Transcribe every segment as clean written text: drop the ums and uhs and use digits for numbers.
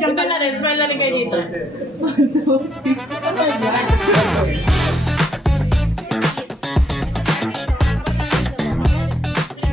dyan Ito na rin, smile na rin kayo dito.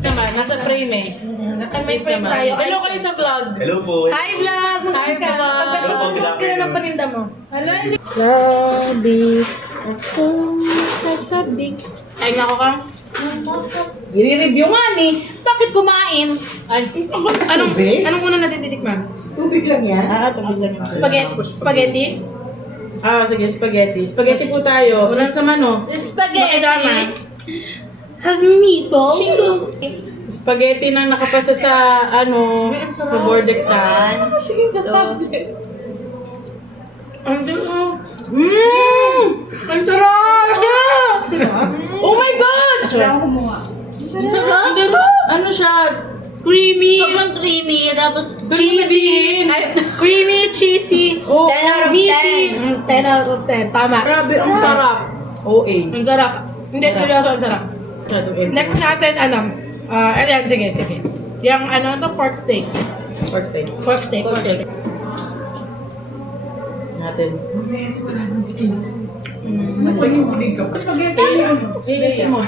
Naman, nasa frame eh. May frame Naman. tayo. Hello kayo sa vlog. Hello po. Hi, vlog! Hi, vlog. Pagpapagpapag ka na ng paninda mo. Hello, hindi. Labis akong sasabik. Ay, nako ka. I-review nga ni. Bakit kumain? Ay, anong una natin titikman? Tubig lang yan. Tungkol lang yun. Spaghetti? Sige, spaghetti. Spaghetti po tayo. Plus naman, oh. Spaghetti? Has meatball? Spaghetti na nakapasa sa, sa board exam. Sa tablet. Ang sarap! Oh my God! Kailangan kumuha. Sarap! Ano siya? Creamy! Sobrang creamy, tapos Cheesy! Creamy, cheesy, Oh, 10 out of meaty. 10 out of 10. Tama. grabe, ang sarap. OA. Ang sarap. Hindi, seryoso, ang sarap. Next natin, ayan, sige. Yung pork steak. Pork steak. Pork steak. Natin. Nagpag-ibig ka pa. Ilisi mo.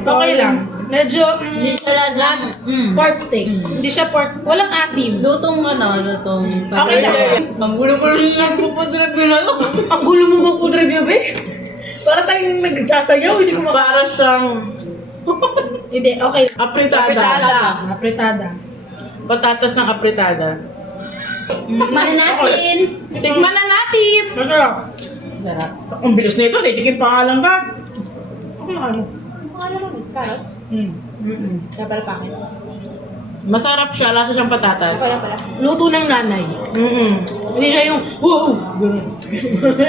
Okay lang. Medyo, hindi siya lasang, pork steak. Hindi siya pork steak. Walang asim. lutong Okay lang. Ang gulo-gulo lang pupudrab yun ako. Ang gulo mo ba po, Bebe? Para tayong nagsasayaw, hindi ko Para siyang Hindi, okay. apritada. Apritada. Patatas ng apritada. Tikman natin. Tikman na natin! Masarap. Sarap. Ang bilis na ito, titikin pa nga lang ka. Okay lang ano. Carrots? Dapat pa akin. Masarap siya, lasa siyang patatas. Pala. Luto ng nanay. Hindi siya yung, wow! Ganun.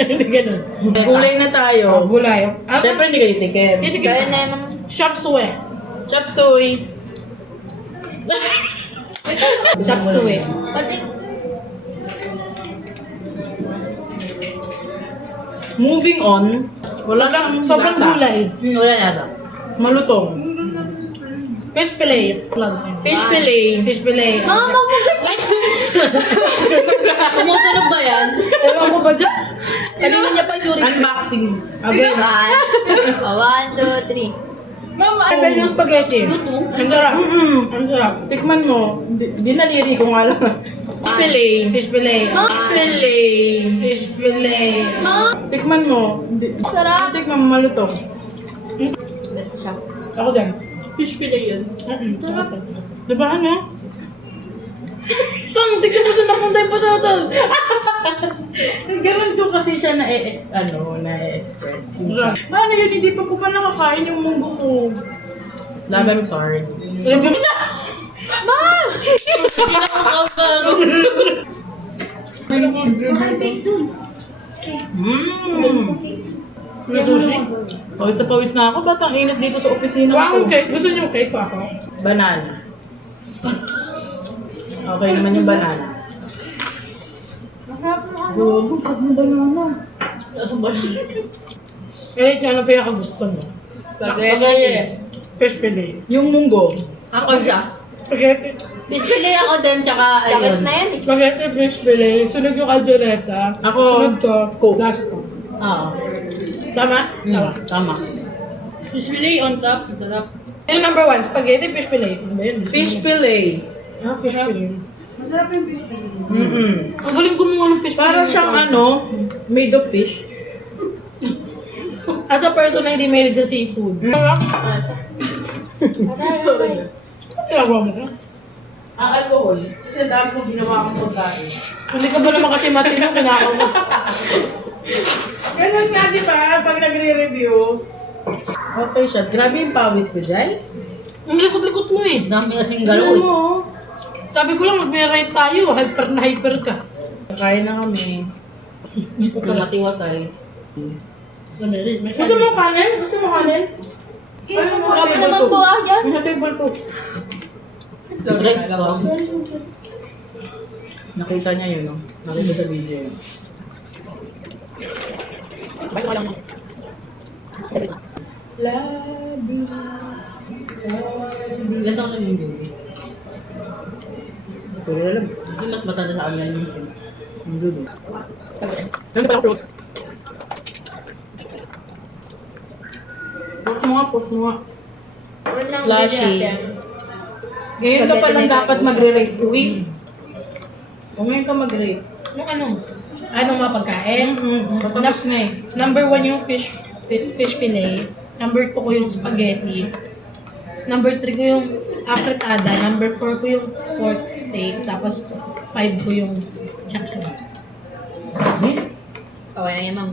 Hindi ganun. Gulay na tayo. Gulay. Siyempre hindi ka titikim. Kaya na naman. Chop suey. Chop suey. Chop suey. Pati, Moving on. Wala lang Sobrang lasa. gulay. wala na ba? Malutong. Fish fillet. Fish fillet. Fish fillet. Mama, maganda. Tumutunog ba yan? Ewan ko ba dyan? Kanina niya pa suri. Unboxing. Okay. 1, 2, 3. Mama, Ay, yung spaghetti. Ang sarap. Ang sarap. Tikman mo. Dinaliri ko nga lang. Fillet. Fish fillet. Fillet. Fish fillet. Tikman mo. Sarap. Tikman mo malutong. Ako dyan. Fish fillet yun. Diba ano? Tang, tignan mo dyan napunta yung patatas. Ganun ko kasi siya na-express. Paano yun? Hindi pa ko pa nakakain yung munggo ko. Love, I'm sorry. Ma! Pinakakaw May sushi? Pawis na pawis na ako. Ba't ang init dito sa opisina Wow, ko? cake. Gusto niyo cake ko ako? Banana. Okay naman yung banana. Gogo, sarap ng banana. Kahit nga ano pinakagusto mo? Spaghetti. Fish fillet. Yung munggo. Ako siya. Spaghetti. Pili ako din, tsaka ayun. Na yan. Spaghetti, fish fillet. Sunod yung caldereta. Ako, Sunod ko, Coke. last ko. Oo. Tama? Tama. Tama. Fish fillet on top. Ang sarap. Yung number 1, spaghetti, fish fillet. Ano ba yun? Fish fillet. Fish fillet. Masarap yung fish fillet. Ang galing gumawa ng fish fillet. Para siyang made of fish. As a person na hindi mahilig sa seafood. Sorry. Ginagawa mo ka? Ang alcohol. Kasi dami ko ginawa akong pagkain. Hindi ka ba naman kasi matinong kinakaw mo? Ganun nga, di ba? Pag nagre-review. Okay siya. Grabe yung pawis ko dyan. Ang likot-likot mo eh. Dami kasing Ano galaw eh. mo? Sabi ko lang, mag-ride tayo. Hyper na hyper ka. Kakain na kami. Namatiwatay. Gusto mo kanin? Gusto mo kanin? Grabe naman to dyan. Yung table ko. Sorry ko. Sorry. Nakita niya yun, no? Nakita sa video yun. Labis. Ganito ko lang yung baby. Pwede na lang. Kasi mas matanda sa amin yung sim. Ang dulo. Ganda pala fruit. Post mo nga, post mo nga. Slushy. Ngayon ka palang dapat magre-rate ko eh. O ngayon ka mag-rate. Yung ano? Anong mga pagkain? Tapos na eh. Number 1 yung fish fillet. Number 2 ko yung spaghetti. Number 3 ko yung afritada. Number 4 ko yung pork steak. Tapos 5 ko yung chop suey. Okay na yan, ma'am.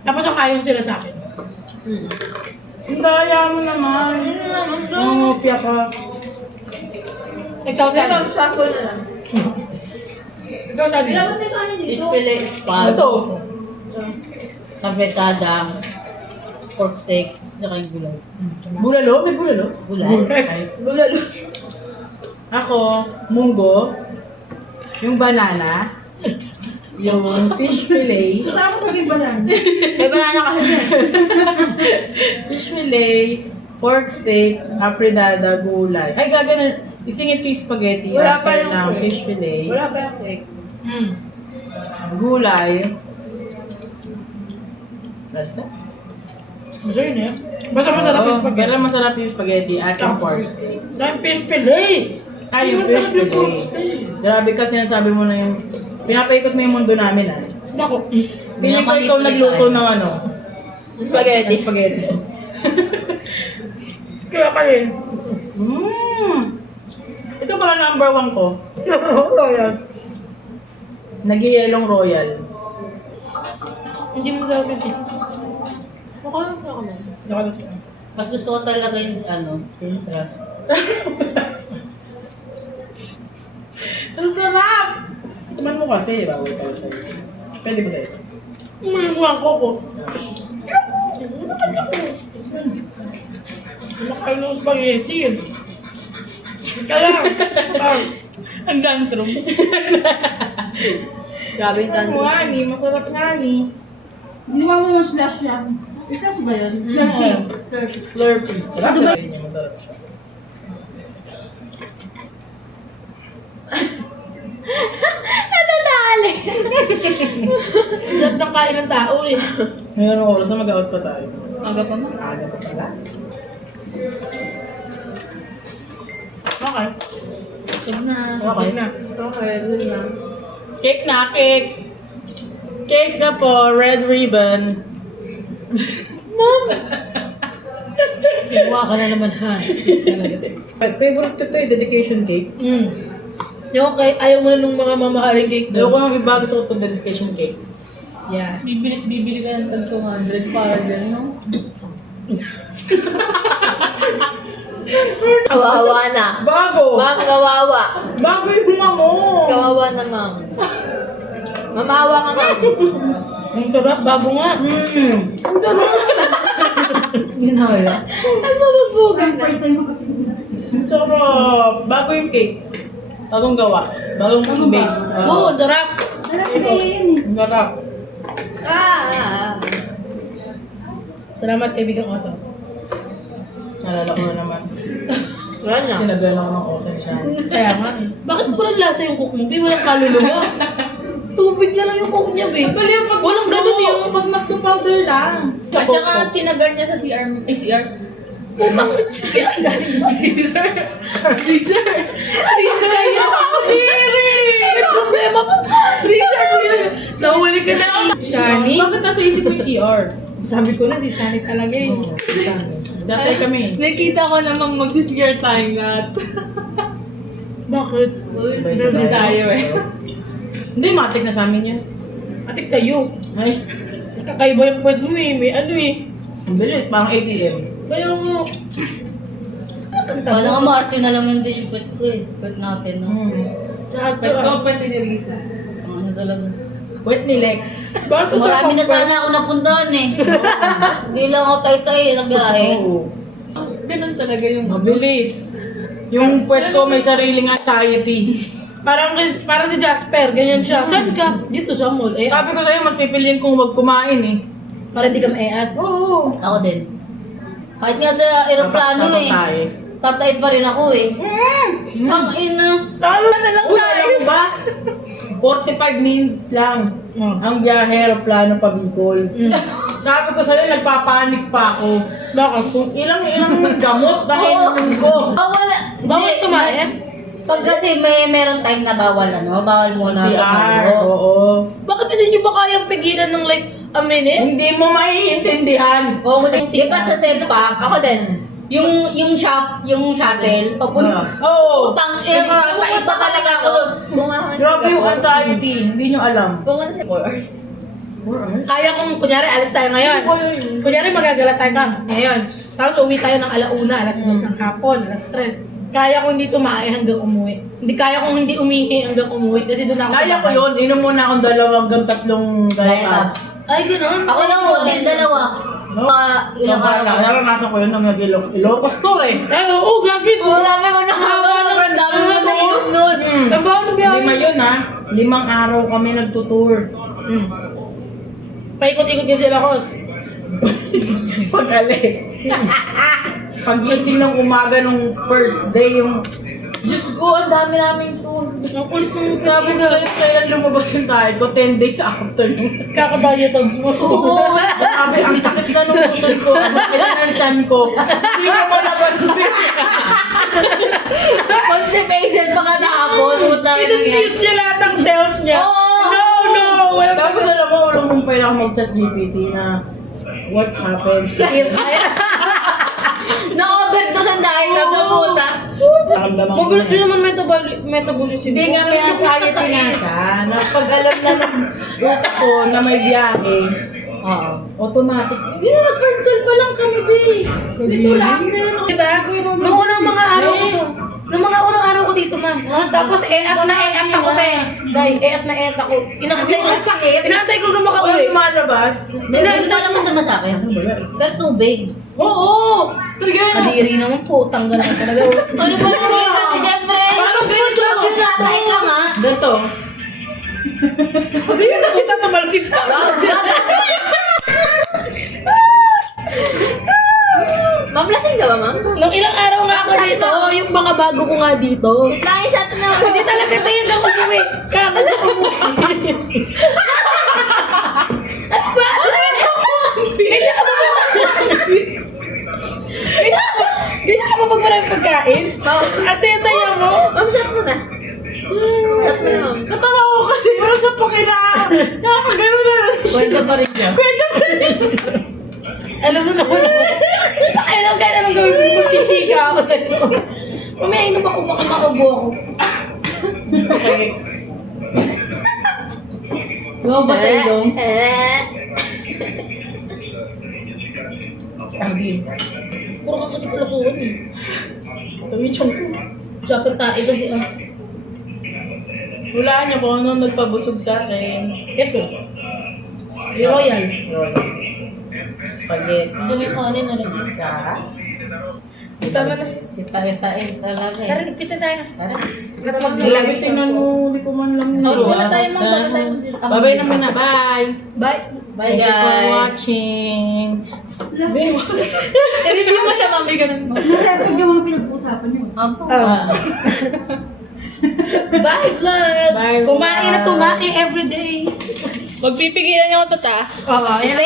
Tapos ang ayon sila sa akin. Ang daya mo naman. Nangopya ka. Ikaw sabi. sako na lang. Ikaw sabi. Fish fillet, spag, Ito. kapetada, pork steak, saka yung gulay. Bulalo? May bulalo? Gulay? Bulalo. Ako, munggo. Yung banana. Yung fish fillet. Kasama ko yung banana. May banana kasi yan. Fish fillet. Pork steak. Apridada. Gulay. Ay, gagana. Isingit ko yung spaghetti. Wala pa after yung ng cake. fish fillet. Wala ba yung cake? Gulay. Basta. Masarap na yun. Basta masarap yung spaghetti. Pero masarap yung spaghetti at yung pork steak. Dahil fish fillet. Ay, yung fish fillet. Grabe ka sinasabi mo na yung... Pinapaikot mo yung mundo namin, ah. Ako. Piling ko ikaw nagluto ng ano? Spaghetti. Spaghetti. Kaya kayo. Ito pala number 1 ko. Royal. Nag-yelong royal. Hindi mo sa akin eh. Ako lang. Mas gusto ko talaga yung, Pinterest. Ang sarap! Tuman mo kasi, bawal pala sa'yo. Pwede ba sa'yo? Umulimuhan ko ko. Makakain ng spaghetti yun. Kaya, Ang tantrums. Grabe yung Ano tanto. nga ni, masarap nga ni. Ginawa mo naman slash yan. Slash ba yun? Slurpee. Slurpee. Sarap ba yun niya? Masarap siya. sarap ng kain ng tao eh. Ngayon ang oras na mag-out pa tayo. Aga pa mo. Aga pa pala. Okay. Sige na. Okay. na. Okay, dun na. Cake na, cake! Cake na po, red ribbon. Iwa ka na naman ha. Favorite ko ito eh, dedication cake. Yung kay, ayaw mo na nung mga mamahaling cake Ayaw doon. ko nang iba, gusto ko ito dedication cake. Yeah. Bibili ka ng tag 200 para dyan, no? Kawawa na. Bago! Ma'am, kawawa. Bago yung huma mo! Kawawa na, ma'am. Mamahawa ka, ma'am. Ang sarap, bago nga. Ginawala. Nagmabubugan na. First time mo kasi. Ang sarap! Bago yung cake. Bagong gawa. Bagong bake. Oo, sarap. Alam ko kaya yun eh. Ang sarap. Salamat kaibigang oso. Nalala ko na naman. Wala na. Sinabihan ako ng osan siya. Kaya nga. Bakit walang lasa yung cook mo? Bi, walang kaluluwa. Tubig na lang yung cook niya, be. Walang ganun yung... Pag nakto powder lang. At saka tinagal niya sa CR. Ay, CR. Freezer! May problema pa. Freezer mo yun. Nahuli ka na ako. Shani? Bakit nasa isip mo yung CR? Sabi ko na, si Shani talaga eh. Dati kami. Nakita ko namang mag-CR tayo lahat. Bakit? Sabay-sabay tayo eh. Hindi, matik na sa amin yan. Atik sa'yo. Ay, Kakaiba yung puwet mo eh. May ano eh. ang bilis. Parang ATM. Kaya mo. Wala nga, Marty na lang yung dish pet ko eh. Pet natin, no? Tsaka ito. pet ni Risa. Ang ano talaga. Wait ni Lex. Bakit sa Marami na comfort? sana ako napuntahan eh. Hindi lang ako tay-tay eh, nagbiyahe. Oo. Ganun talaga yung... Mabilis. Yung puwet ko may sariling anxiety. Parang si Jasper, ganyan siya. Saan ka? Dito sa mall. Eh, Sabi ko sa'yo, mas pipiliin kong wag kumain eh. para di ka maeat. Oo. Ako din. Kahit nga sa aeroplano Sabak eh. tayo. Tatay pa rin ako eh. Ang ina. Talo na lang Uy, alam mo 45 minutes lang ang biyahe, aeroplano pa Bicol. Sabi ko sa'yo, nagpapanik pa ako. Bakit? Kung ilang gamot na inumin ko. Bawal. Bawal Hindi, kumain? Pag kasi meron time na bawal bawal muna. CR, tumayo. oo. Bakit hindi nyo ba kayang pigilan ng like a minute? Hindi mo maiintindihan. Oo, di ba sa Selpak, ako din, yung shuttle, papunta. Oo. Utang, iba talaga ako. Grabe yung anxiety. Hindi nyo alam. Pumunta sa 4 hours. Kaya kung, kunyari, alas tayo ngayon. Kunyari, magagala tayo ngayon. Tapos uwi tayo ng alauna, alas 2 ng hapon, alas 3. Kaya kung hindi tumae hanggang umuwi. Hindi kaya kung hindi umihi hanggang umuwi kasi doon ako. Kaya ko yun. Inom muna akong 2 hanggang 3 diet. Ay, gano'n. Ako lang mo, din dalawa. No? Ilang araw na. Naranasan ko yun ng Ilocos Tour eh. Ay, oo, gagit. Ang dami ko nakakala, ang dami ko nainom nun. Ang bawal ng biyahe. 5 yun ha. 5 araw kami nagtutour. Paikot-ikot kasi ako. Pag-alis. Pag-gising ng umaga nung first day, yung... Diyos ko, ang dami naming tour. Ang kulit ng Sabi ko sa'yo, kailan lumabas yung tayo ko? 10 days after nung... kakadaya tabs mo. Oo. Grabe, ang sakit na nung puson ko. Ang sakit na ng tiyan ko. Hindi ko malabas. Constipated pa ka nakapon. Utang Pinag-fuse niya lahat ng cells niya. Oo. No! Wala Tapos alam mo, walang kumpay ako mag-chat GPT na what happens. Na-overdose ang dahil na puta. Nakamdaman ko Mabilis na. din naman metabolism. Hindi nga may anxiety nga siya. Na pag alam na ng utak ko na may biyahe, automatic. Hindi na nag-cancel pa lang kami, be. Dito lang din. Diba? Nung unang mga araw ko to. Nung mga unang araw ko dito, ma'am. Tapos e-up ako, te. Dahil e-up ako. Inaantay ko. sakit. Inaantay ko ga Uy, makauwi. lumalabas. Hindi ba lang masama sa akin? Pero tubig. Oo! Talaga yun. Kadiri naman po. Tanggal na talaga. Ano ba naman kasi syempre, Paano ba yun? yung natay ka nga. Ganito. Hindi na kita tumalsip pa. Ma'am, lasing ka ba, ma'am? Nung ilang araw nga ako dito, yung mga bago ko nga dito. Wait lang yung shot na. Hindi talaga tayo hanggang umuwi. Kakas ako umuwi. At ba? Ganyan ka ba pag maraming pagkain? At saya-saya mo? Ma'am, shot mo na. Shot mo na, ma'am. Natawa ko kasi. Wala siya pakiraan. Nakakagano na lang siya. Kwento pa rin siya. Kwento pa rin siya. Alam mo naman ako. Alam kahit anong gawin mo, magchichika ako sa'yo. Mamaya inom ako, baka makaubo ako. Okay. Lumabas sa ilong. Puro ka kasi kulakuhan eh. Tumichong ko. Usapan tayo kasi Hulaan niyo kung ano nagpabusog sa akin. Ito. Yung royal. Spaghetti. Yung kanin na rin. Isa. Tama na. Si tayo talaga eh. Tara, pitan tayo. Tara. Grabe, tingnan mo. Hindi ko man lang Oh, doon na tayo, ma'am. Doon na tayo. Bye-bye naman na. Bye. Bye. Bye, Thank you for guys. watching. I-review mo siya, ma'am. May ganun mo. Record yung mga pinag-uusapan niyo. Opo. Bye, vlog. Bye, Kumain na vlog. tumain everyday. Magpipigilan niyo ako, tata. Oo, yan